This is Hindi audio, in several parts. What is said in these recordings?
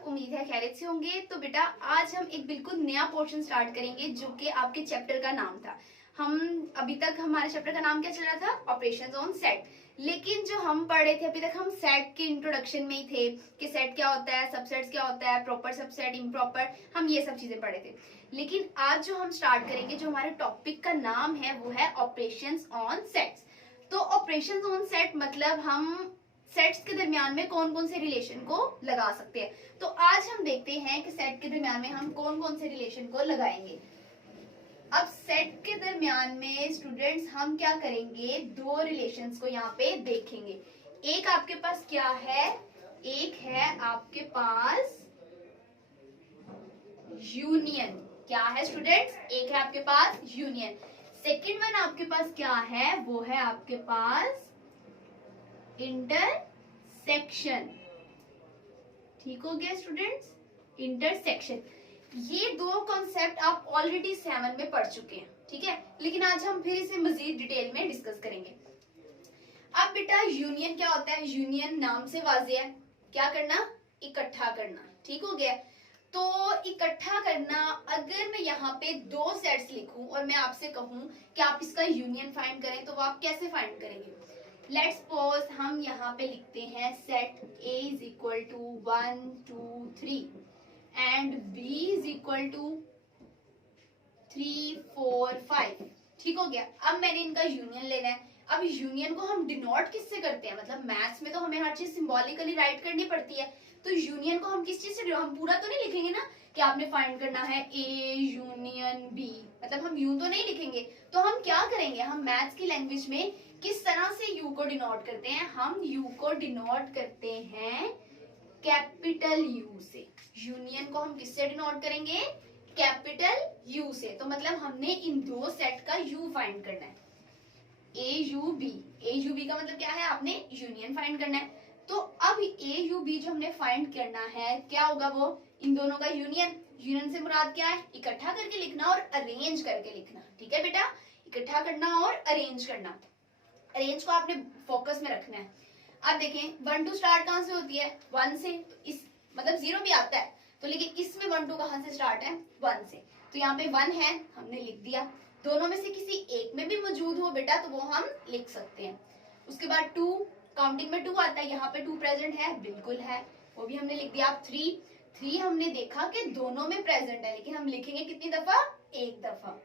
सब, उम्मीद है खैरियत से होंगे। तो बेटा आज हम एक बिल्कुल नया पोर्शन स्टार्ट करेंगे जो कि आपके चैप्टर का नाम था। हम अभी तक हमारे चैप्टर का नाम क्या चल रहा था? Operations on set. लेकिन जो हम पढ़ रहे थे अभी तक, हम सेट के इंट्रोडक्शन में ही थे कि सेट क्या होता है, सबसेट्स क्या होता है, प्रॉपर सबसेट, इम्प्रॉपर, हम ये सब चीजें पढ़े थे। लेकिन आज जो हम स्टार्ट करेंगे, जो हमारे टॉपिक का नाम है वो है ऑपरेशंस ऑन सेट्स। तो ऑपरेशंस ऑन सेट मतलब हम सेट्स के दरमियान में कौन कौन से रिलेशन को लगा सकते हैं। तो आज हम देखते हैं कि सेट के दरमियान में हम कौन कौन से रिलेशन को लगाएंगे। अब सेट के दरमियान में स्टूडेंट्स हम क्या करेंगे, दो रिलेशंस को यहाँ पे देखेंगे। एक आपके पास क्या है, एक है आपके पास यूनियन। क्या है स्टूडेंट्स? एक है आपके पास यूनियन। सेकंड वन आपके पास क्या है, वो है आपके पास इंटरसेक्शन। ठीक हो गया स्टूडेंट्स? इंटरसेक्शन। ये दो कॉन्सेप्ट आप ऑलरेडी 7 में पढ़ चुके हैं, ठीक है। लेकिन आज हम फिर इसे मजीद डिटेल में डिस्कस करेंगे। अब बेटा यूनियन क्या होता है? यूनियन नाम से वाज़ेह है, क्या करना? इकट्ठा करना। ठीक हो गया। तो इकट्ठा करना, अगर मैं यहाँ पे दो सेट्स लिखूं और मैं आपसे कहूं कि आप इसका यूनियन फाइंड करें, तो वो आप कैसे फाइंड करेंगे? लेट्स सपोज हम यहाँ पे लिखते हैं set A is equal to 1 2 3 and B is equal to 3 4 5। ठीक हो गया। अब मैंने इनका यूनियन लेना है। अब यूनियन को हम डिनोट किससे करते हैं? मतलब मैथ्स में तो हमें हर चीज सिंबॉलिकली राइट करनी पड़ती है। तो यूनियन को हम किस चीज से, हम पूरा तो नहीं लिखेंगे ना कि आपने फाइंड करना है A यूनियन B, मतलब हम यूं तो नहीं लिखेंगे। तो हम क्या करेंगे, हम मैथ्स की लैंग्वेज में किस तरह से यू को डिनोट करते हैं? हम यू को डिनोट करते हैं कैपिटल यू से। यूनियन को हम किससे डिनोट करेंगे? कैपिटल यू से। तो मतलब हमने इन दो सेट का यू फाइंड करना है, A U B. A U B का मतलब क्या है? आपने यूनियन फाइंड करना है। तो अब ए यू बी जो हमने फाइंड करना है, क्या होगा वो? इन दोनों का यूनियन। यूनियन से मुराद क्या है? इकट्ठा करके लिखना और अरेंज करके लिखना। ठीक है बेटा, इकट्ठा करना और अरेंज करना। अरेंज को आपने फोकस में रखना है। अब देखें 1 2 स्टार्ट कहां से होती है? 1 से। इस मतलब 0 भी आता है तो, लेकिन इसमें 1 2 कहां से स्टार्ट है? 1 से। तो यहाँ पे 1 है, हमने लिख दिया। दोनों में से किसी एक में भी मौजूद हो बेटा तो वो हम लिख सकते हैं। उसके बाद 2, काउंटिंग में 2 आता है, यहाँ पे 2 प्रेजेंट है, बिल्कुल है, वो भी हमने लिख दिया। अब 3 हमने देखा कि दोनों में प्रेजेंट है, लेकिन हम लिखेंगे कितनी दफा? एक दफा।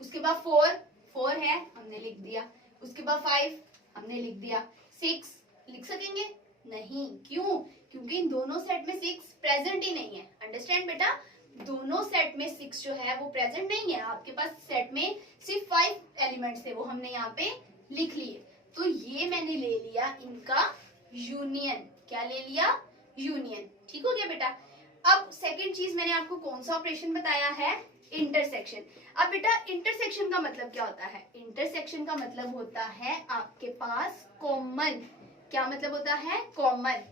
उसके बाद 4 है, हमने लिख दिया। उसके बाद 5 हमने लिख दिया। 6 लिख सकेंगे? नहीं। क्यों? क्योंकि इन दोनों सेट में 6 प्रेजेंट ही नहीं है। अंडरस्टैंड बेटा? दोनों सेट में 6 जो है वो प्रेजेंट नहीं है। आपके पास सेट में सिर्फ 5 एलिमेंट्स थे, वो हमने यहाँ पे लिख लिए। तो ये मैंने ले लिया इनका यूनियन। क्या ले लिया? यूनियन। ठीक हो गया बेटा। अब सेकंड चीज मैंने आपको कौन सा ऑपरेशन बताया है? इंटरसेक्शन। अब बेटा इंटरसेक्शन का मतलब क्या होता है? इंटरसेक्शन का मतलब होता है आपके पास कॉमन। क्या मतलब होता है? कॉमन।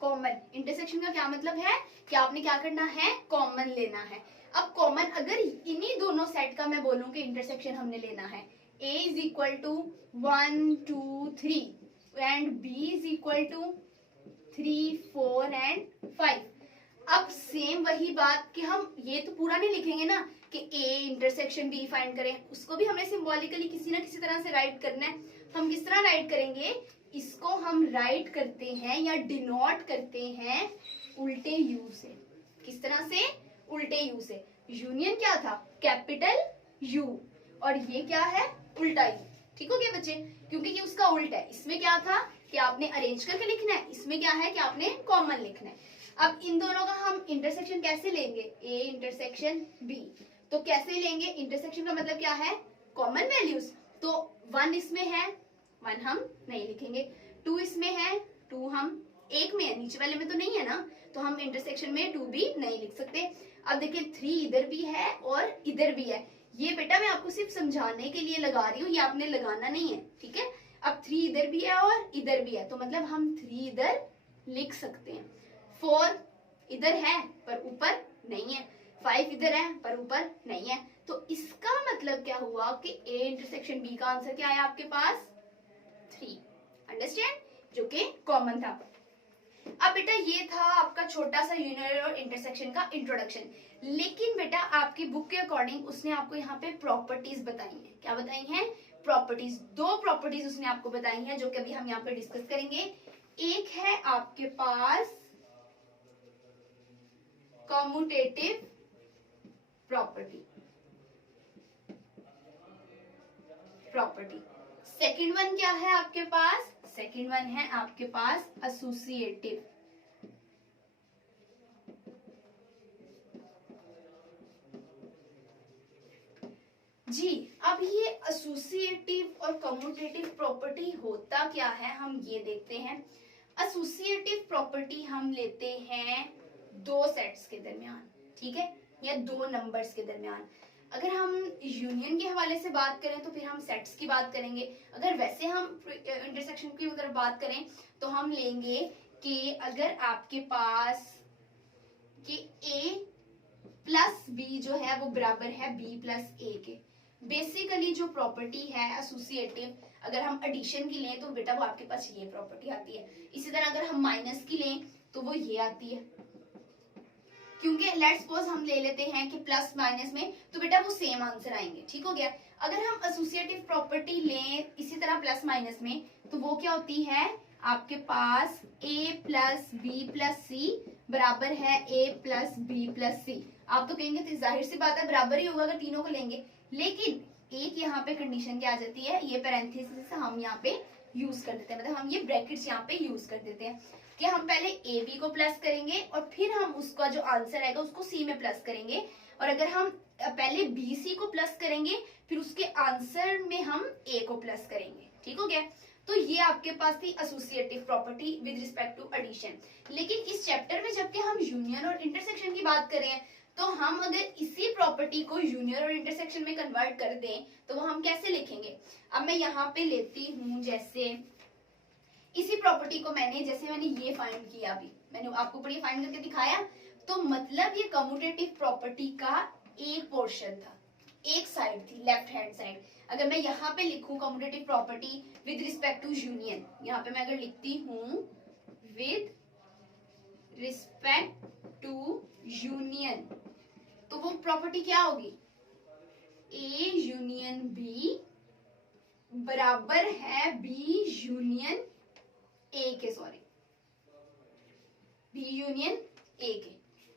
कॉमन। इंटरसेक्शन का क्या मतलब है कि आपने क्या करना है? कॉमन लेना है। अब कॉमन अगर इन्हीं दोनों सेट का मैं बोलूं कि इंटरसेक्शन हमने लेना है, A is equal to 1 2 3 and B is equal to 3 4 and 5। अब सेम वही बात कि हम ये तो पूरा नहीं लिखेंगे ना कि A इंटरसेक्शन B फाइंड करें, उसको भी हमें सिंबॉलिकली किसी ना किसी तरह से राइट करना है। हम किस तरह राइट करेंगे? इसको हम राइट करते हैं या डिनोट करते हैं उल्टे यू से। किस तरह से? उल्टे यू से। यूनियन क्या था? कैपिटल यू, और ये क्या है? उल्टा यू। ठीक हो गया बच्चे? क्योंकि ये उसका उल्टा है। इसमें क्या था कि आपने अरेंज करके लिखना है, इसमें क्या है कि आपने कॉमन लिखना है। अब इन दोनों का हम इंटरसेक्शन कैसे लेंगे? A intersection B। तो कैसे लेंगे? इंटरसेक्शन का मतलब क्या है? Common values. तो 1 इसमें है, 1 हम नहीं लिखेंगे। 2 इसमें है, 2 हम एक में है, नीचे वाले में तो नहीं है ना, तो हम इंटरसेक्शन में 2 भी नहीं लिख सकते। अब देखिए 3 इधर भी है और इधर भी है। ये बेटा मैं आपको सिर्फ समझाने के लिए लगा रही हूँ, ये आपने लगाना नहीं है। ठीक है। अब 3 इधर भी है और इधर भी है, तो मतलब हम 3 इधर लिख सकते हैं। 4 इधर है पर ऊपर नहीं है, 5 इधर है पर ऊपर नहीं है। तो इसका मतलब क्या हुआ कि A इंटरसेक्शन B का आंसर क्या है आपके पास? 3। अंडरस्टैंड? जो कि कॉमन था। अब बेटा ये था आपका छोटा सा यूनियन और इंटरसेक्शन का इंट्रोडक्शन, लेकिन बेटा आपकी बुक के अकॉर्डिंग उसने आपको यहाँ पे प्रॉपर्टीज बताई हैं। क्या बताई हैं? प्रॉपर्टीज। दो प्रॉपर्टीज उसने आपको बताई हैं जो कि अभी हम यहाँ पे डिस्कस करेंगे। एक है आपके पास कम्यूटेटिव प्रॉपर्टी, सेकंड वन क्या है आपके पास? सेकंड वन है आपके पास एसोसिएटिव। जी, अब ये एसोसिएटिव और कम्यूटेटिव प्रॉपर्टी होता क्या है हम ये देखते हैं। एसोसिएटिव प्रॉपर्टी हम लेते हैं दो सेट्स के दरमियान, ठीक है, या दो नंबर्स के दरमियान। अगर हम यूनियन के हवाले से बात करें तो फिर हम सेट्स की बात करेंगे। अगर वैसे हम इंटरसेक्शन की अगर बात करें तो हम लेंगे कि अगर आपके पास कि a प्लस बी जो है वो बराबर है b प्लस a के। बेसिकली जो प्रॉपर्टी है एसोसिएटिव, अगर हम एडिशन की लें तो बेटा वो आपके पास ये प्रॉपर्टी आती है। इसी तरह अगर हम माइनस की लें तो वो ये आती है, क्योंकि लेट्स सपोज हम ले लेते हैं कि प्लस माइनस में तो बेटा वो सेम आंसर आएंगे, ठीक हो गया। अगर हम एसोसिएटिव प्रॉपर्टी लें इसी तरह प्लस माइनस में तो वो क्या होती है आपके पास a प्लस बी प्लस सी बराबर है a प्लस बी प्लस सी। आप तो कहेंगे तो जाहिर सी बात है बराबर ही होगा अगर तीनों को लेंगे, लेकिन एक यहाँ पे कंडीशन क्या आ जाती है, ये पैरेंथेसिस हम यहाँ पे यूज कर देते हैं, मतलब हम ये ब्रैकेट्स यहाँ पे यूज कर देते हैं कि हम पहले ए बी को प्लस करेंगे और फिर हम उसका जो आंसर आएगा उसको सी में प्लस करेंगे, और अगर हम पहले बी सी को प्लस करेंगे फिर उसके आंसर में हम ए को प्लस करेंगे, ठीक हो गया। तो ये आपके पास थी associative property with respect to addition. लेकिन इस चैप्टर में जबकि हम यूनियन और इंटरसेक्शन की बात करें तो हम अगर इसी प्रॉपर्टी को यूनियन और इंटरसेक्शन में कन्वर्ट कर दें तो वो हम कैसे लिखेंगे। अब मैं यहाँ पे लेती हूँ, जैसे इसी प्रॉपर्टी को मैंने ये फाइंड किया, अभी मैंने आपको ऊपर ये फाइंड करके दिखाया, तो मतलब ये कम्यूटेटिव प्रॉपर्टी का एक पोर्शन था, एक साइड थी, लेफ्ट हैंड साइड। अगर मैं यहाँ पे लिखूं commutative property with respect to union, यहाँ पे मैं अगर लिखती हूँ विद रिस्पेक्ट टू यूनियन, तो वो प्रॉपर्टी क्या होगी, ए यूनियन बी बराबर है बी यूनियन ए के, सॉरी बी यूनियन ए के।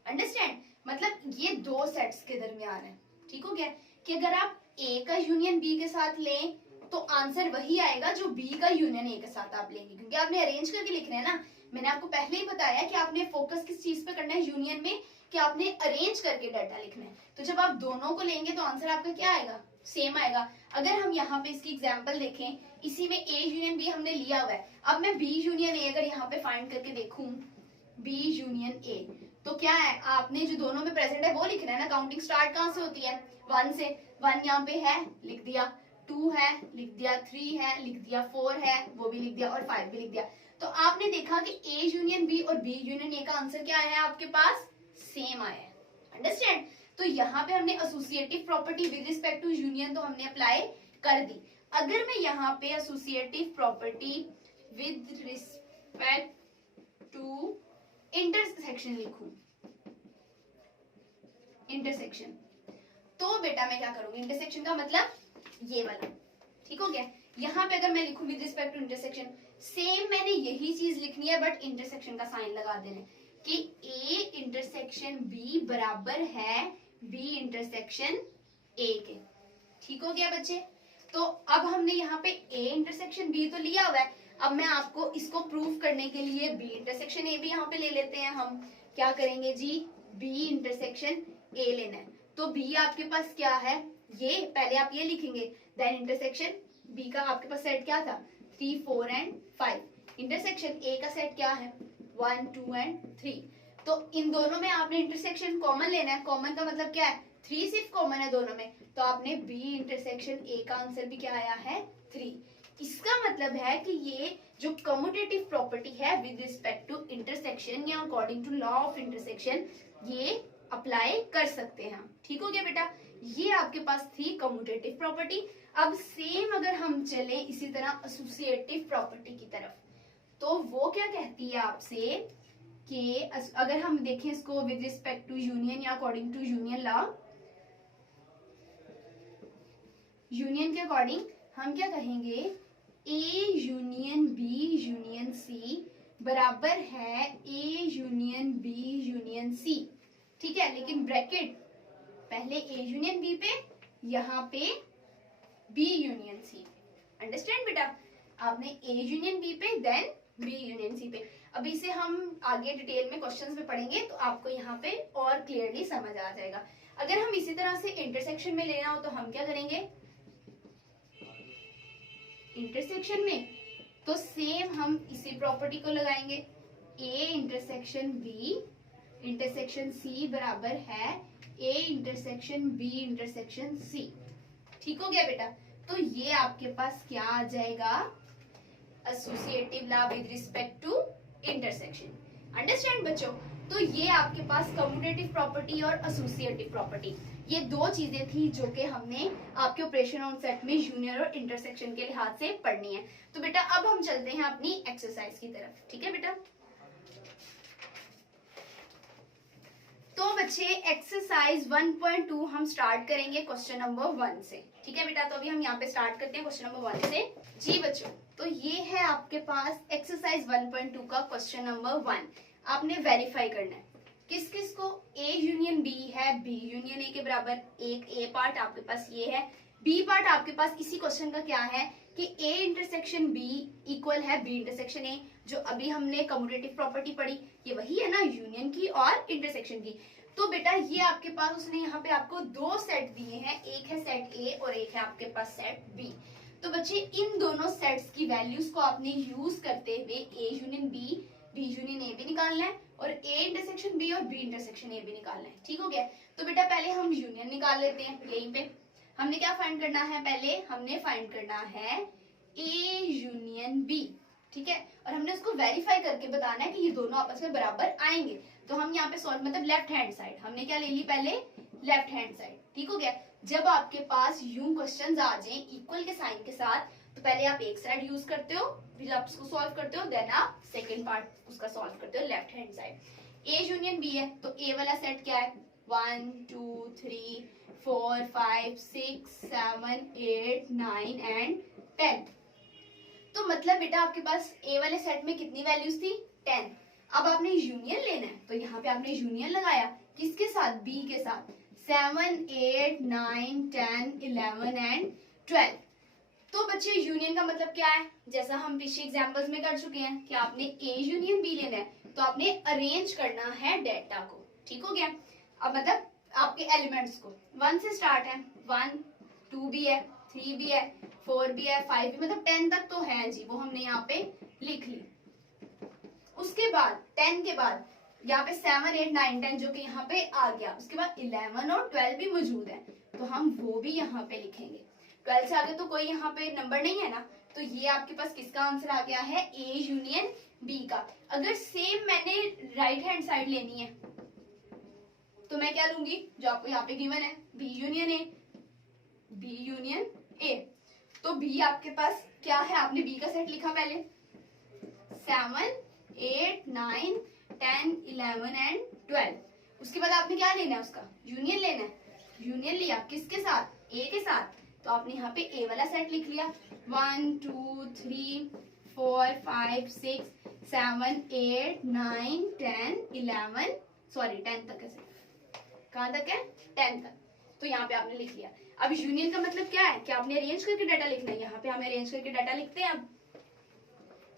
अंडरस्टैंड, मतलब ये दो सेट्स के दरमियान है, ठीक हो गया, कि अगर आप ए का यूनियन बी के साथ लें तो आंसर वही आएगा जो बी का यूनियन ए के साथ आप लेंगे, क्योंकि आपने अरेंज करके लिखना है ना। मैंने आपको पहले ही बताया कि आपने फोकस किस चीज पे करना है यूनियन में, कि आपने अरेंज करके डाटा लिखना है। तो जब आप दोनों को लेंगे तो आंसर आपका क्या आएगा, सेम आएगा। अगर हम यहाँ पे इसकी एग्जांपल देखें, इसी में ए यूनियन बी हमने लिया हुआ है, अब मैं बी यूनियन ए अगर यहाँ पे फाइंड करके देखूं बी यूनियन ए, तो क्या है, आपने जो दोनों में प्रेजेंट है वो लिखना है ना। काउंटिंग स्टार्ट कहाँ से होती है, 1 से। 1 यहाँ पे है, लिख दिया, 2 है, लिख दिया, 3 है, लिख दिया, 4 है, वो भी लिख दिया, और 5 भी लिख दिया। तो आपने देखा कि ए यूनियन बी और बी यूनियन ए का आंसर क्या है आपके पास, सेम आया है। अंडरस्टैंड, तो यहाँ पे हमने associative property with respect to union तो हमने अप्लाई कर दी। अगर मैं यहाँ पे associative property with respect to intersection लिखूं, इंटरसेक्शन, तो बेटा मैं क्या करूंगी, इंटरसेक्शन का मतलब ये वाला, ठीक हो गया। यहाँ पे अगर मैं लिखूं with respect to intersection, same मैंने यही चीज लिखनी है बट इंटरसेक्शन का साइन लगा देना है कि ए इंटरसेक्शन बी बराबर है बी इंटरसेक्शन ए के, ठीक हो गया बच्चे। तो अब हमने यहाँ पे ए इंटरसेक्शन बी तो लिया हुआ है, अब मैं आपको इसको प्रूव करने के लिए बी इंटरसेक्शन ए भी यहाँ पे ले लेते हैं। हम क्या करेंगे जी, बी इंटरसेक्शन ए लेना है, तो बी आपके पास क्या है, ये पहले आप ये लिखेंगे, देन इंटरसेक्शन बी का आपके पास सेट क्या था, 3 4 एंड 5। इंटरसेक्शन ए का सेट क्या है, 1 2 एंड 3। तो इन दोनों में आपने इंटरसेक्शन कॉमन लेना है। कॉमन का मतलब क्या है, 3 सिर्फ कॉमन है दोनों में, तो आपने बी इंटरसेक्शन ए का आंसर भी क्या आया है, 3। इसका मतलब है कि ये जो कम्यूटेटिव प्रॉपर्टी है विद रिस्पेक्ट टू इंटरसेक्शन या according to law of intersection, ये अप्लाई कर सकते हैं हम, ठीक हो गया बेटा। ये आपके पास थी कम्यूटेटिव प्रॉपर्टी। अब सेम अगर हम चले इसी तरह एसोसिएटिव प्रॉपर्टी की तरफ, तो वो क्या कहती है आपसे कि अगर हम देखें इसको विद रिस्पेक्ट टू यूनियन या according to union law, union के अकॉर्डिंग हम क्या कहेंगे, A union B union C बराबर है A union B union C. ठीक है, लेकिन ब्रैकेट पहले ए यूनियन बी पे, यहाँ पे बी यूनियन सी। अंडरस्टैंड बेटा, आपने ए यूनियन बी पे देन बी यूनियन सी पे। अभी इसे हम आगे डिटेल में क्वेश्चंस में पढ़ेंगे तो आपको यहाँ पे और क्लियरली समझ आ जाएगा। अगर हम इसी तरह से इंटरसेक्शन में लेना हो तो हम क्या करेंगे, इंटरसेक्शन में तो सेम हम इसी प्रॉपर्टी को लगाएंगे, A intersection B intersection C बराबर है A intersection B intersection C. ठीक हो गया बेटा, तो ये आपके पास क्या आ जाएगा, associative law with respect to intersection. Understand बच्चों, तो ये आपके पास कम्यूटेटिव प्रॉपर्टी और एसोसिएटिव प्रॉपर्टी, ये दो चीजें थी जो कि हमने आपके ऑपरेशन ऑन सेट में यूनियन और इंटरसेक्शन के लिहाज से पढ़नी है। तो बेटा अब हम चलते हैं अपनी एक्सरसाइज की तरफ। ठीक है बेटा, तो बच्चे एक्सरसाइज 1.2 हम स्टार्ट करेंगे क्वेश्चन नंबर 1 से। ठीक है बेटा, तो अभी हम यहाँ पे स्टार्ट करते हैं क्वेश्चन नंबर 1 से। जी बच्चों, तो ये है आपके पास एक्सरसाइज 1.2 का क्वेश्चन नंबर 1। आपने वेरीफाई करना है किस किस को, ए यूनियन बी है बी यूनियन ए के बराबर, एक ए पार्ट आपके पास ये है, बी पार्ट आपके पास इसी क्वेश्चन का क्या है कि ए इंटरसेक्शन बी इक्वल है बी इंटरसेक्शन ए, जो अभी हमने कम्यूटेटिव प्रॉपर्टी पढ़ी, ये वही है ना यूनियन की और इंटरसेक्शन की। तो बेटा ये आपके पास उसने यहाँ पे आपको दो सेट दिए हैं, एक है सेट ए और एक है आपके पास सेट बी। तो बच्चे इन दोनों सेट्स की वैल्यूज को आपने यूज करते हुए A union B B union A भी निकालना है और ए इंटरसेक्शन बी और बी इंटरसेक्शन ए भी निकालना है। ठीक हो गया, तो बेटा पहले हम यूनियन निकाल लेते हैं। यहीं पे हमने क्या फाइंड करना है, पहले हमने फाइंड करना है ए यूनियन बी। ठीक है, और हमने उसको वेरीफाई करके बताना है कि ये दोनों आपस में बराबर आएंगे। तो हम यहाँ पे सॉल्व मतलब लेफ्ट हैंड साइड हमने क्या ले ली, पहले लेफ्ट हैंड साइड। ठीक हो गया, जब आपके पास यूं क्वेश्चंस आ जाए इक्वल के साइन के साथ, तो पहले आप एक साइड यूज करते हो, फिर आप उसको सॉल्व करते हो, देन आप सेकंड पार्ट उसका सॉल्व करते हो left hand side. A union B है तो ए वाला सेट क्या है, 1 2 3 4 5 6 7 8 9 एंड 10। तो मतलब बेटा आपके पास ए वाले सेट में कितनी वैल्यूज थी, 10। अब आपने यूनियन लेना है तो यहाँ पे आपने यूनियन लगाया किसके साथ, बी के साथ, 7 8 9 10 11 एंड 12। तो बच्चे यूनियन का मतलब क्या है, जैसा हम पिछले एग्जांपल्स में कर चुके हैं कि आपने ए यूनियन बी लेना है तो आपने अरेंज करना है डेटा को। ठीक हो गया, अब मतलब आपके एलिमेंट्स को 1 से स्टार्ट है, 1 2 भी है 3 भी है 4 भी है 5 भी, मतलब 10 तक तो है जी, वो हमने यहाँ पे लिख ली। उसके बाद 10 के बाद यहाँ पे 7 8 9 10 जो कि यहाँ पे आ गया, उसके बाद 11 और 12 भी मौजूद है तो हम वो भी यहाँ पे लिखेंगे। 12 से आगे तो कोई यहाँ पे नंबर नहीं है ना, तो ये आपके पास किसका आंसर आ गया है, ए यूनियन बी का। अगर सेम मैंने राइट हैंड साइड लेनी है तो मैं क्या लूंगी, जो आपको यहाँ पे गिवन है, B union A B union A. तो बी आपके पास क्या है, आपने बी का सेट लिखा पहले, 7 8 9 10 11 एंड 12। उसके बाद आपने क्या लेना है, उसका यूनियन लेना है। यूनियन लिया किसके साथ, ए के साथ, तो आपने यहाँ पे ए वाला सेट लिख लिया, 1 2 3 4 5 6 7 8 9 10 11 सॉरी 10 तक है, कहाँ तक है, 10 तक। तो यहाँ पे आपने लिख लिया। अब यूनियन का मतलब क्या है कि आपने अरेंज करके डाटा लिखना है, यहाँ पे हमें अरेंज करके डाटा लिखते हैं। अब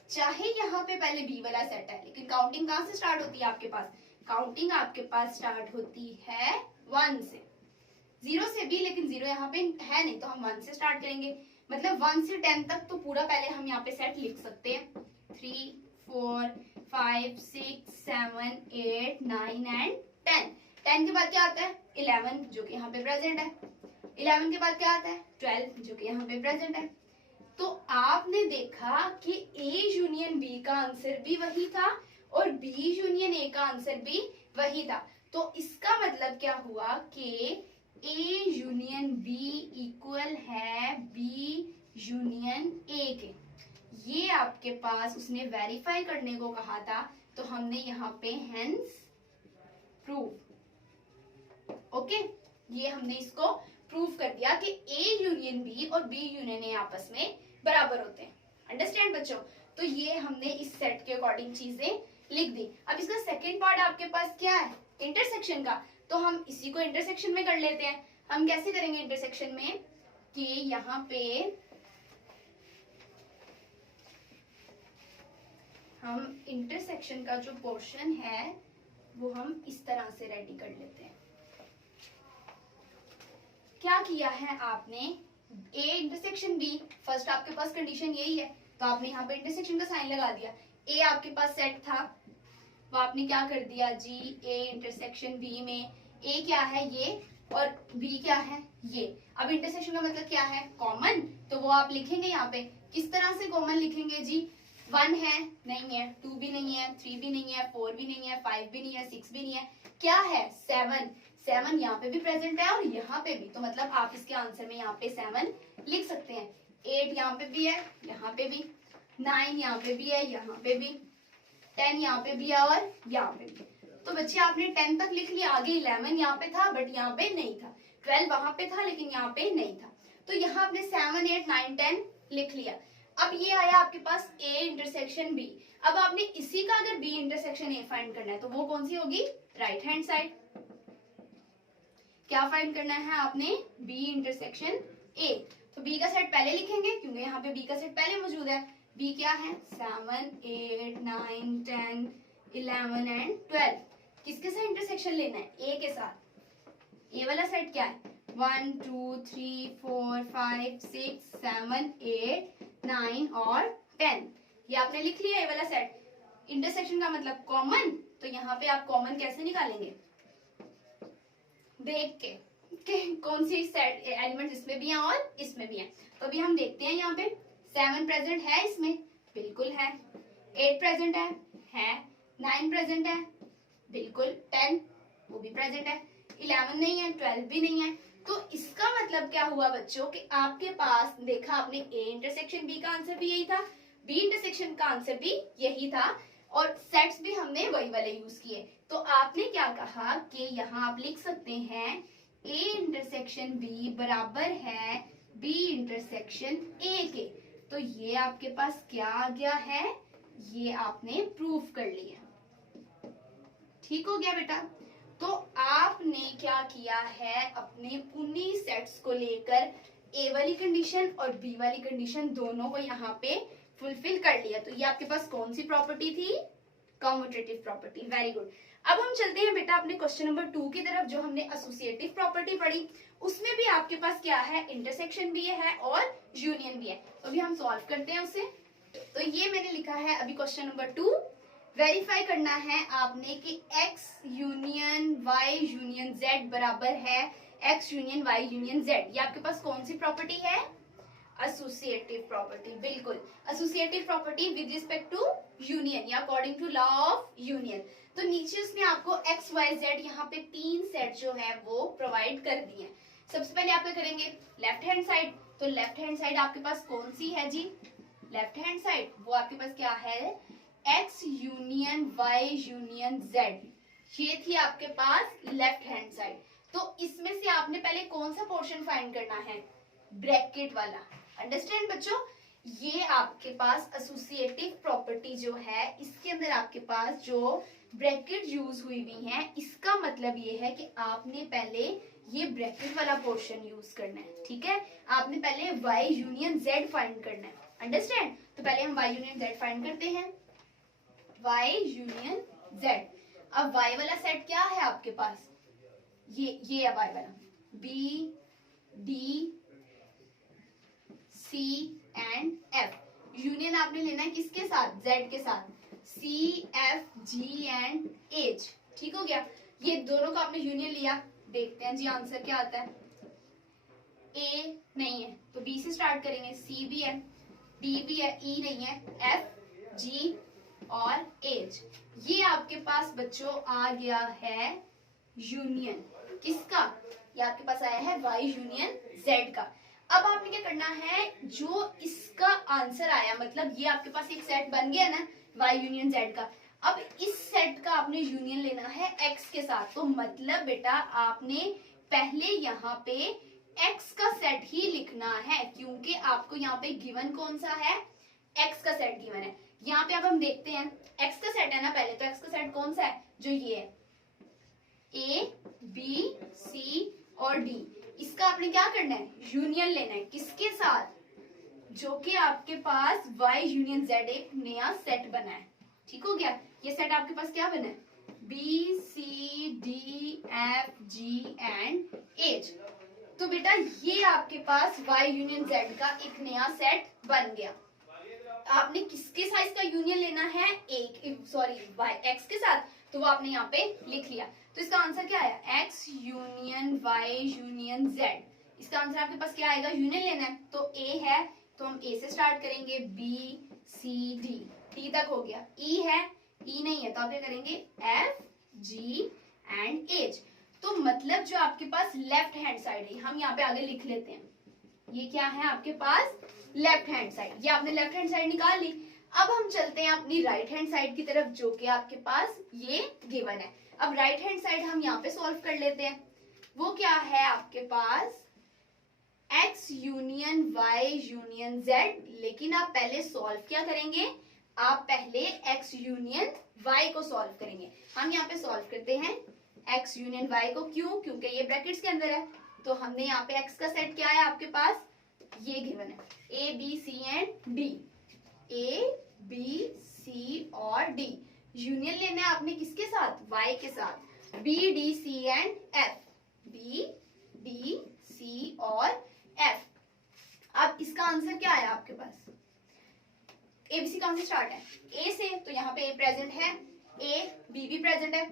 चाहे यहाँ पे पहले बी वाला सेट है, लेकिन काउंटिंग कहाँ से स्टार्ट होती है आपके पास, काउंटिंग आपके पास स्टार्ट होती है 1 से, 0 से भी, लेकिन 0 यहाँ पे है नहीं तो हम 1 से स्टार्ट करेंगे। मतलब 1 से 10 तक तो पूरा पहले हम यहाँ पे सेट लिख सकते हैं, 3 4 5 6 7 8 9 एंड 10। 10 के बाद क्या आता है, 11 जो कि यहाँ पे प्रेजेंट है, 11 के बाद क्या आता है, 12 जो कि यहाँ पे प्रेजेंट है। तो आपने देखा कि ए यूनियन बी का आंसर भी वही था और बी यूनियन ए का आंसर भी वही था। तो इसका मतलब क्या हुआ कि ए यूनियन बी इक्वल है बी यूनियन ए के। ये आपके पास उसने वेरीफाई करने को कहा था तो हमने यहाँ पे हेंस प्रूव। ओके, ये हमने इसको प्रूव कर दिया कि ए यूनियन बी और बी यूनियन ए आपस में बराबर होते हैं। अंडरस्टैंड बच्चों? तो ये हमने इस सेट के अकॉर्डिंग चीजें लिख दी। अब इसका सेकंड पार्ट आपके पास क्या है? इंटरसेक्शन का। तो हम इसी को इंटरसेक्शन में कर लेते हैं। हम कैसे करेंगे इंटरसेक्शन में कि यहाँ पे हम इंटरसेक्शन का जो पोर्शन है वो हम इस तरह से रेडी कर लेते हैं। क्या किया है आपने? ए इंटरसेक्शन बी, फर्स्ट आपके पास कंडीशन यही है तो आपने यहाँ पे इंटरसेक्शन का साइन लगा दिया। ए आपके पास सेट था, वो आपने क्या कर दिया जी, ए इंटरसेक्शन बी में ए क्या है ये और बी क्या है ये। अब इंटरसेक्शन का मतलब क्या है? कॉमन। तो वो आप लिखेंगे यहाँ पे। किस तरह से कॉमन लिखेंगे जी? 1 है नहीं है, 2 भी नहीं है, 3 भी नहीं है, 4 भी नहीं है, 5 भी नहीं है, 6 भी नहीं है, क्या है? 7 यहाँ पे भी प्रेजेंट है और यहाँ पे भी। तो मतलब आप इसके आंसर में यहाँ पे 7 लिख सकते हैं। 8 यहाँ पे भी है, यहाँ पे भी। 9 यहाँ पे भी है, यहाँ पे भी। 10 यहाँ पे भी है और यहाँ पे भी। तो बच्चे आपने 10 तक लिख लिया। आगे 11 यहाँ पे था बट यहाँ पे नहीं था। 12 वहां पे था लेकिन यहाँ पे नहीं था। तो यहाँ आपने 7, 8, 9, 10 लिख लिया। अब ये आया आपके पास ए इंटरसेक्शन बी। अब आपने इसी का अगर बी इंटरसेक्शन ए फाइंड करना है तो वो कौन सी होगी? Right hand side. क्या फाइंड करना है आपने? B intersection A. तो बी का सेट पहले लिखेंगे क्योंकि यहाँ पे बी का सेट पहले मौजूद है। बी क्या है? 7, 8, 9, 10, 11 एंड 12। किसके साथ इंटरसेक्शन लेना है? ए के साथ। ए वाला सेट क्या है? 1, 2, 3, 4, 5, 6, 7, 8, 9 और 10। ये आपने लिख लिया ए वाला सेट। इंटरसेक्शन का मतलब कॉमन। तो यहाँ पे आप कॉमन कैसे निकालेंगे? देख के कौन सी सेट एलिमेंट इसमें भी है और इसमें भी है। तो अभी हम देखते हैं यहाँ पे 7 प्रेजेंट है इसमें, बिल्कुल है। 8 प्रेजेंट है। 9 प्रेजेंट है, बिल्कुल। 10 वो भी प्रेजेंट है। 11 नहीं है, 12 भी नहीं है। तो इसका मतलब क्या हुआ बच्चों कि आपके पास देखा आपने ए इंटरसेक्शन बी का आंसर भी यही था, बी इंटरसेक्शन का आंसर भी यही था और सेट्स भी हमने वही वाले यूज किए। तो आपने क्या कहा कि यहाँ आप लिख सकते हैं ए इंटरसेक्शन बी बराबर है बी इंटरसेक्शन ए के। तो ये आपके पास क्या आ गया है? ये आपने प्रूफ कर लिया। ठीक हो गया बेटा? तो आपने क्या किया है? अपने उन्हीं सेट्स को लेकर ए वाली कंडीशन और बी वाली कंडीशन दोनों को यहाँ पे फुलफिल कर लिया। तो ये आपके पास कौन सी प्रॉपर्टी थी? Commutative property. Very good. अब हम चलते हैं बेटा अपने क्वेश्चन नंबर 2 की तरफ, जो हमने एसोसिएटिव प्रॉपर्टी पढ़ी। उसमें भी आपके पास क्या है? इंटरसेक्शन भी है और यूनियन भी है। तो अभी हम सॉल्व करते हैं उसे। तो ये मैंने लिखा है अभी क्वेश्चन नंबर 2। वेरीफाई करना है आपने कि x union y union z बराबर है x union y union z। ये आपके पास कौन सी प्रॉपर्टी है? Associative property. बिल्कुल, associative property with respect to union या according to law of union. तो नीचे उसने आपको x y z यहाँ पे 3 सेट जो है वो प्रोवाइड कर दिए। सबसे पहले आप क्या करेंगे? Left hand side. तो लेफ्ट हैंड साइड आपके पास कौन सी है जी? लेफ्ट हैंड साइड वो आपके पास क्या है? x union y union z। ये थी आपके पास लेफ्ट हैंड साइड। तो इसमें से आपने पहले कौन सा पोर्शन फाइंड करना है? ब्रैकेट वाला। अंडरस्टैंड बच्चों? ये आपके पास एसोसिएटिव प्रॉपर्टी जो है इसके अंदर आपके पास जो ब्रैकेट यूज हुई हुई है, इसका मतलब ये है कि आपने पहले ये ब्रैकेट वाला पोर्शन यूज करना है। ठीक है, आपने पहले y यूनियन z फाइंड करना है। अंडरस्टैंड? तो पहले हम y यूनियन z फाइंड करते हैं। y union z। अब y वाला सेट क्या है आपके पास? ये है y वाला। b d c and f। Union आपने लेना है किसके साथ? z के साथ। c f g and h। ठीक हो गया? ये दोनों का आपने यूनियन लिया। देखते हैं जी आंसर क्या आता है। a नहीं है तो b से स्टार्ट करेंगे। c भी है, d भी है, e नहीं है, f g और h। ये आपके पास बच्चों आ गया है यूनियन किसका? ये आपके पास आया है y यूनियन z का। अब आपने क्या करना है? जो इसका आंसर आया मतलब ये आपके पास एक सेट बन गया ना y यूनियन z का। अब इस सेट का आपने यूनियन लेना है x के साथ, तो मतलब बेटा आपने पहले यहाँ पे x का सेट ही लिखना है, क्योंकि आपको यहाँ पे गिवन कौन सा है, x का सेट गिवन है। यहाँ पे अब हम देखते हैं x का सेट है ना पहले, तो x का सेट कौन सा है, जो ये है a b c और d। इसका आपने क्या करना है, यूनियन लेना है, किसके साथ, जो कि आपके पास y यूनियन z एक नया सेट बना है। ठीक हो गया, ये सेट आपके पास क्या बना है, b c d f g and h। तो बेटा ये आपके पास y यूनियन z का एक नया सेट बन गया। आपने किसके साइज का यूनियन लेना है, x के साथ, तो वो आपने यहाँ पे लिख लिया। तो इसका आंसर क्या आया, x union y union z। इसका आंसर आपके पास क्या आएगा, यूनियन लेना है, तो a है तो हम a से स्टार्ट करेंगे, b c d, d तक हो गया। e है, e नहीं है तो आप क्या करेंगे, f g एंड h। तो मतलब जो आपके पास लेफ्ट हैंड साइड है, हम यहाँ पे आगे लिख लेते हैं, ये क्या है आपके पास लेफ्ट हैंड साइड, ये आपने लेफ्ट हैंड साइड निकाल ली। अब हम चलते हैं अपनी राइट हैंड साइड की तरफ, जो कि आपके पास ये गिवन है। अब राइट हैंड साइड हम यहाँ पे सॉल्व कर लेते हैं। वो क्या है आपके पास, x union y union z, लेकिन आप पहले सॉल्व क्या करेंगे, आप पहले x यूनियन y को सॉल्व करेंगे। हम यहाँ पे सॉल्व करते हैं x यूनियन y को, क्यों, क्योंकि ये ब्रैकेट्स के अंदर है। तो हमने यहाँ पे x का सेट क्या है आपके पास, ये गिवन है a b c and d, a b c और d। यूनियन लेना है आपने किसके साथ, y के साथ, b d c and f, b d c और f। अब इसका आंसर क्या आया आपके पास, ABC कहां से स्टार्ट है, A से, तो यहाँ पे A प्रेजेंट है, A B भी प्रेजेंट है,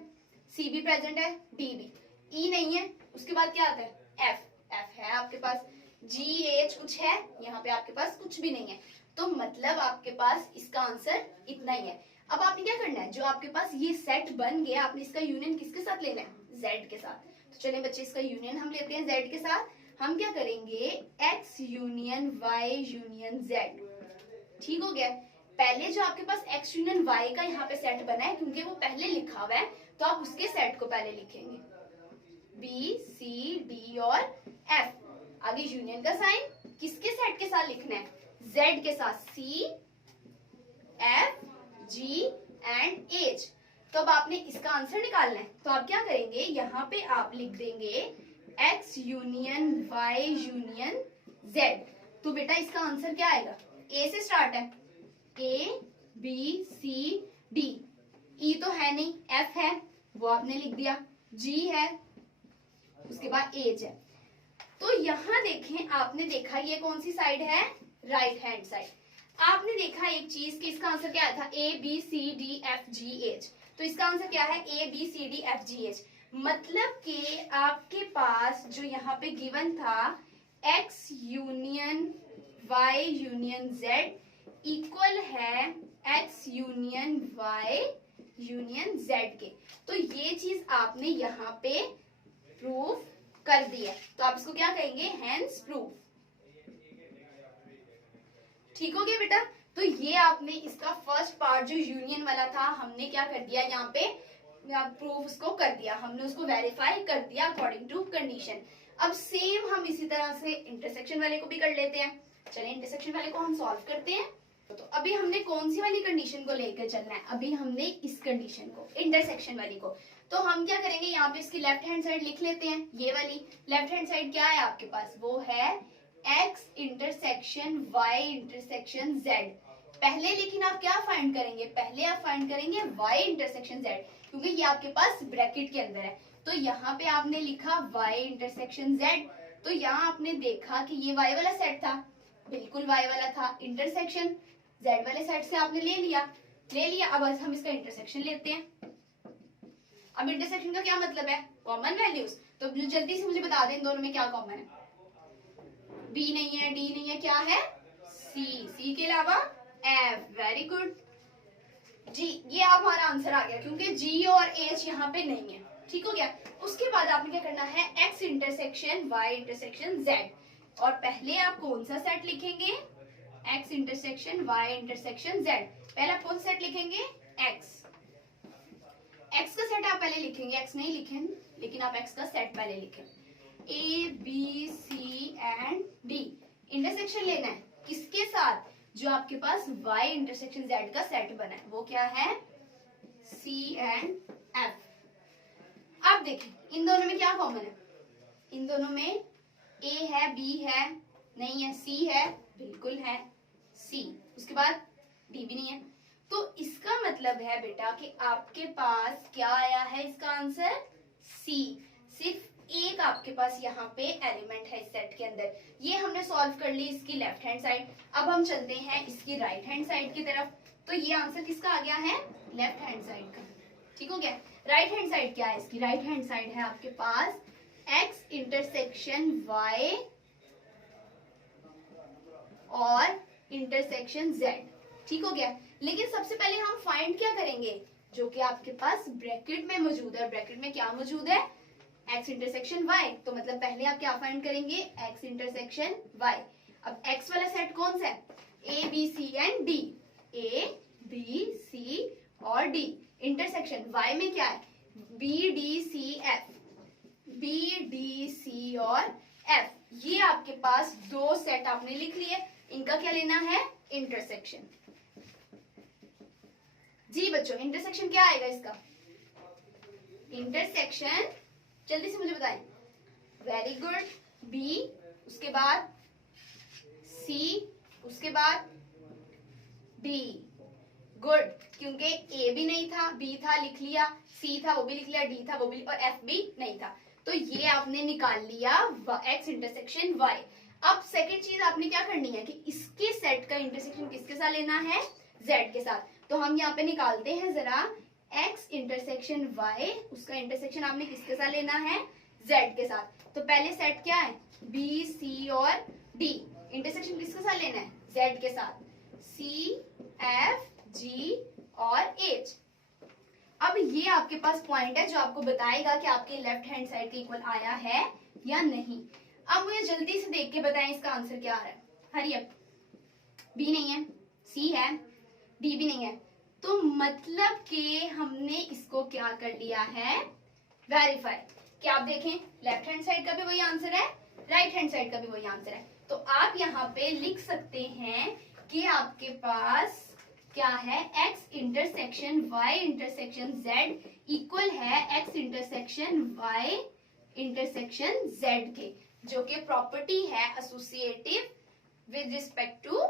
C भी प्रेजेंट है, D भी, E नहीं है, उसके बाद क्या आता है, F, F है आपके पास, G H कुछ है, यहाँ पे आपके पास कुछ भी नहीं है। तो मतलब आपके पास इसका आंसर इतना ही है। अब आपने क्या करना है, जो आपके पास ये सेट बन गया, आपने इसका यूनियन किसके साथ लेना है, Z के साथ। तो चलिए बच्चे इसका यूनियन हम लेते हैं Z के साथ। हम क्या करेंगे, x union y union z। ठीक हो गया, पहले जो आपके पास x यूनियन y का यहाँ पे सेट बना है, क्योंकि वो पहले लिखा हुआ है, तो आप उसके सेट को पहले लिखेंगे, b c d और f। आगे यूनियन का साइन किसके सेट के साथ लिखना है, z के साथ, c f g and h। तो अब आपने इसका आंसर निकालना है, तो आप क्या करेंगे, यहाँ पे आप लिख देंगे x union y union z। तो बेटा इसका आंसर क्या आएगा, a से स्टार्ट है, a b c d, e तो है नहीं, f है वो आपने लिख दिया, g है, उसके बाद h है। तो यहाँ देखें, आपने देखा ये कौन सी साइड है, राइट हैंड साइड। आपने देखा एक चीज कि इसका आंसर क्या आया था, a b c d f g h। तो इसका आंसर क्या है, a b c d f g h। मतलब कि आपके पास जो यहाँ पे गिवन था x union y union z equal है x union y union z के। तो ये चीज आपने यहाँ पे प्रूव कर दी है, तो आप इसको क्या कहेंगे, हेंस प्रूफ। ठीक हो गया बेटा। तो ये आपने इसका फर्स्ट पार्ट जो यूनियन वाला था, हमने क्या कर दिया, यहाँ पे प्रूफ उसको कर दिया, हमने उसको वेरीफाई कर दिया अकॉर्डिंग टू कंडीशन। अब सेम हम इसी तरह से इंटरसेक्शन वाले को भी कर लेते हैं। चलिए इंटरसेक्शन वाले को हम सॉल्व करते हैं। तो अभी हमने कौन सी वाली कंडीशन को लेकर चलना है, अभी हमने इस कंडीशन को, इंटरसेक्शन वाली को। तो हम क्या करेंगे, यहाँ पे इसकी लेफ्ट हैंड साइड लिख लेते हैं। ये वाली लेफ्ट हैंड साइड क्या है आपके पास, वो है x intersection y intersection z। पहले लेकिन आप क्या फाइंड करेंगे, पहले आप फाइंड करेंगे y इंटरसेक्शन z, क्योंकि ये आपके पास ब्रैकेट के अंदर है। तो यहाँ पे आपने लिखा y इंटरसेक्शन z। तो यहाँ आपने देखा कि ये y वाला सेट था, बिल्कुल y वाला था, इंटरसेक्शन z वाले सेट से आपने ले लिया। अब हम इसका इंटरसेक्शन लेते हैं। अब इंटरसेक्शन का क्या मतलब है, कॉमन वैल्यूज। तो जल्दी से मुझे बता दें इन दोनों में क्या कॉमन है, b नहीं है, d नहीं है, क्या है, c के अलावा f। वेरी गुड g, ये हमारा आंसर आ गया, क्योंकि g और h यहाँ पे नहीं है। ठीक हो गया। उसके बाद आपने क्या करना है, x intersection y intersection z, और पहले आप कौन सा सेट लिखेंगे, x intersection y intersection z। पहले आप कौन सा सेट लिखेंगे, x, एक्स का सेट आप पहले लिखेंगे, एक्स नहीं लिखें, लेकिन आप एक्स का सेट पहले लिखें। A B C and D intersection लेना है किसके साथ, जो आपके पास y इंटरसेक्शन z का सेट बना है, वो क्या है, C एंड F। अब देखें इन दोनों में क्या कॉमन है, इन दोनों में A है, B है, नहीं है, C है, बिल्कुल है C, उसके बाद D भी नहीं है। तो इसका मतलब है बेटा कि आपके पास क्या आया है, इसका आंसर C। सिर्फ एक आपके पास यहाँ पे एलिमेंट है इस सेट के अंदर। ये हमने सॉल्व कर ली इसकी लेफ्ट हैंड साइड। अब हम चलते हैं इसकी राइट हैंड साइड की तरफ। तो ये आंसर किसका आ गया है, लेफ्ट हैंड साइड का। ठीक हो गया। राइट हैंड साइड क्या है इसकी, राइट हैंड साइड है आपके पास x इंटरसेक्शन y और इंटरसेक्शन z। ठीक हो गया। लेकिन सबसे पहले हम फाइंड क्या करेंगे, जो कि आपके पास ब्रैकेट में मौजूद है। ब्रैकेट में क्या मौजूद है, x इंटरसेक्शन y। तो मतलब पहले आप क्या फाइंड करेंगे, x इंटरसेक्शन y। अब x वाला सेट कौन सा है, a b c and d, a b c और d। इंटरसेक्शन y में क्या है, b d c f, b d c और f। ये आपके पास दो सेट आपने लिख लिए, इनका क्या लेना है, इंटरसेक्शन। जी बच्चों इंटरसेक्शन क्या आएगा इसका, इंटरसेक्शन जल्दी से मुझे बताएं, वेरी गुड, बी, उसके बाद सी, उसके बाद डी, गुड, क्योंकि ए भी नहीं था, बी था लिख लिया, सी था वो भी लिख लिया, डी था वो भी, और एफ भी नहीं था। तो ये आपने निकाल लिया एक्स इंटरसेक्शन वाई। अब सेकेंड चीज आपने क्या करनी है कि इसके सेट का इंटरसेक्शन किसके साथ लेना है, जेड के साथ। तो हम यहाँ पे निकालते हैं जरा x इंटरसेक्शन y, उसका इंटरसेक्शन आपने किसके साथ लेना है, z के साथ। तो पहले सेट क्या है, b c और d, इंटरसेक्शन किसके साथ लेना है, z के साथ, c f g और h। अब ये आपके पास पॉइंट है जो आपको बताएगा कि आपके लेफ्ट हैंड साइड के इक्वल आया है या नहीं। अब मुझे जल्दी से देख के बताएं इसका आंसर क्या आ रहा है, हरी अप। b नहीं है, c है, d भी नहीं है। तो मतलब कि हमने इसको क्या कर लिया है, वेरीफाई। क्या आप देखें लेफ्ट हैंड साइड का भी वही आंसर है, राइट हैंड साइड का भी वही आंसर है। तो आप यहाँ पे लिख सकते हैं कि आपके पास क्या है, x intersection y intersection z equal है x intersection y intersection z के, जो कि प्रॉपर्टी है associative with respect to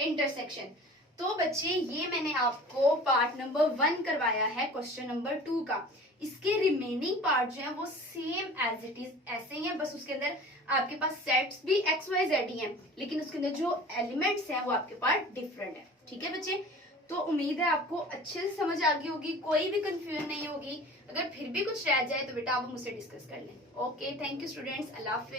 intersection. तो बच्चे ये मैंने आपको पार्ट नंबर 1 करवाया है क्वेश्चन नंबर 2 का। इसके रिमेनिंग पार्ट जो है वो सेम एज इट इज ऐसे ही है, बस उसके अंदर आपके पास सेट्स भी एक्स वाई जेड ही हैं, लेकिन उसके अंदर जो एलिमेंट्स हैं वो आपके पास डिफरेंट है। ठीक है बच्चे, तो उम्मीद है आपको अच्छे से समझ आ गई होगी, कोई भी कंफ्यूजन नहीं होगी। अगर फिर भी कुछ रह जाए तो बेटा आप मुझसे डिस्कस कर लें। ओके, थैंक यू स्टूडेंट्स, अल्लाह हाफिज़।